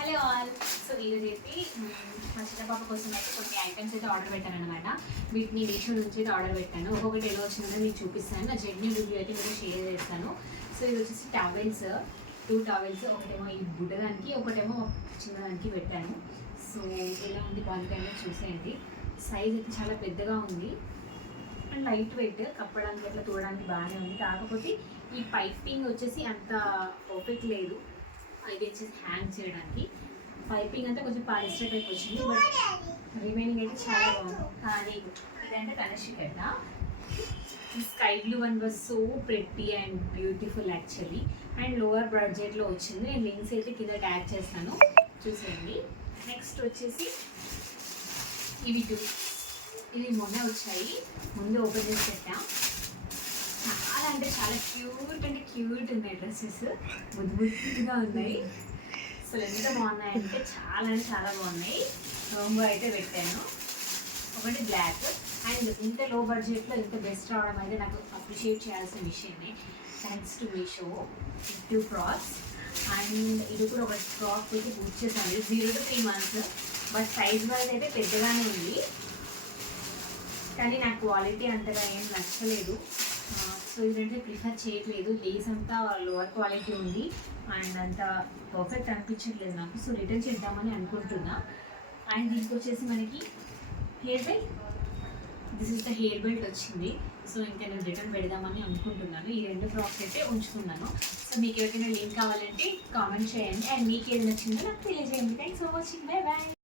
Hello all. So ఈరోజు అయితే మా చిన్న పాప కోసం అయితే కొన్ని ఐటమ్స్ అయితే ఆర్డర్ పెట్టాను అనమాట. వీటిని మీషో నుంచి అయితే ఆర్డర్ పెట్టాను. ఒక్కొక్కటి ఎలా వచ్చిందో మీకు చూపిస్తాను. నా జర్నీ రివ్యూ అయితే మీరు షేర్ చేస్తాను. సో ఇది వచ్చేసి టవెల్స్, 2 టవెల్స్, ఒకటేమో ఈ బుడ్డదానికి, ఒకటేమో చిన్నదానికి పెట్టాను. సో ఎలా ఉంది క్వాలిటీ అనేది చూసేయండి. సైజ్ అయితే చాలా పెద్దగా ఉంది అండ్ లైట్ వెయిట్, కప్పడానికి అట్లా తోడడానికి బాగానే ఉంది. కాకపోతే ఈ పైపింగ్ వచ్చేసి అంత పర్ఫెక్ట్ లేదు. ఇది వచ్చేసి హ్యాంగ్ చేయడానికి పైపింగ్ అంతా కొంచెం పాలిస్టర్ టైప్ వచ్చింది, బట్ రిమైనింగ్ అయితే చాలా బాగుంది. కానీ ఇదంటే కనెక్ట్ ఈ sky blue one was so pretty and beautiful actually, and lower బడ్జెట్లో వచ్చింది. నేను లింక్స్ అయితే కింద ట్యాగ్ చేస్తాను, చూసేయండి. నెక్స్ట్ వచ్చేసి ఇవి 2, ఇవి మొన్న వచ్చాయి, ముందు ఓపెన్ చేసి పెట్టాం. చాలా అంటే చాలా క్యూట్ ఉన్నాయి డ్రెస్సెస్, ముద్దుగా ఉన్నాయి. అసలు ఎంత బాగున్నాయంటే చాలా అంటే చాలా బాగున్నాయి. రోంబో అయితే పెట్టాను. ఒకటి బ్లాక్, అండ్ ఇంత లో బడ్జెట్లో ఇంత బెస్ట్ రావడం అయితే నాకు అప్రిషియేట్ చేయాల్సిన విషయమే. Thanks to Meesho. 2 frocks, and ఇది కూడా ఒక ఫ్రాక్ అయితే బుక్ చేశాను 0 to 3 months, but size wise అయితే పెద్దగానే ఉంది. కానీ నాకు క్వాలిటీ అంతగా ఏం నచ్చలేదు. సో ఇదంటే ప్రిఫర్ చేయట్లేదు. లేస్ అంతా లోవర్ క్వాలిటీ ఉంది అండ్ అంత పర్ఫెక్ట్ అనిపించట్లేదు నాకు. సో రిటర్న్ చేద్దామని అనుకుంటున్నా. అండ్ దీనికి వచ్చేసి మనకి hair belt, this is the hair belt వచ్చింది. సో ఇంకా నేను రిటర్న్ పెడదామని అనుకుంటున్నాను. ఈ 2 ఫ్రాక్స్ అయితే ఉంచుకున్నాను. సో మీకు ఎవరికైనా లింక్ కావాలంటే కామెంట్ చేయండి, అండ్ మీకు ఏది నచ్చిందో నాకు తెలియజేయండి. Thanks for watching. Bye bye.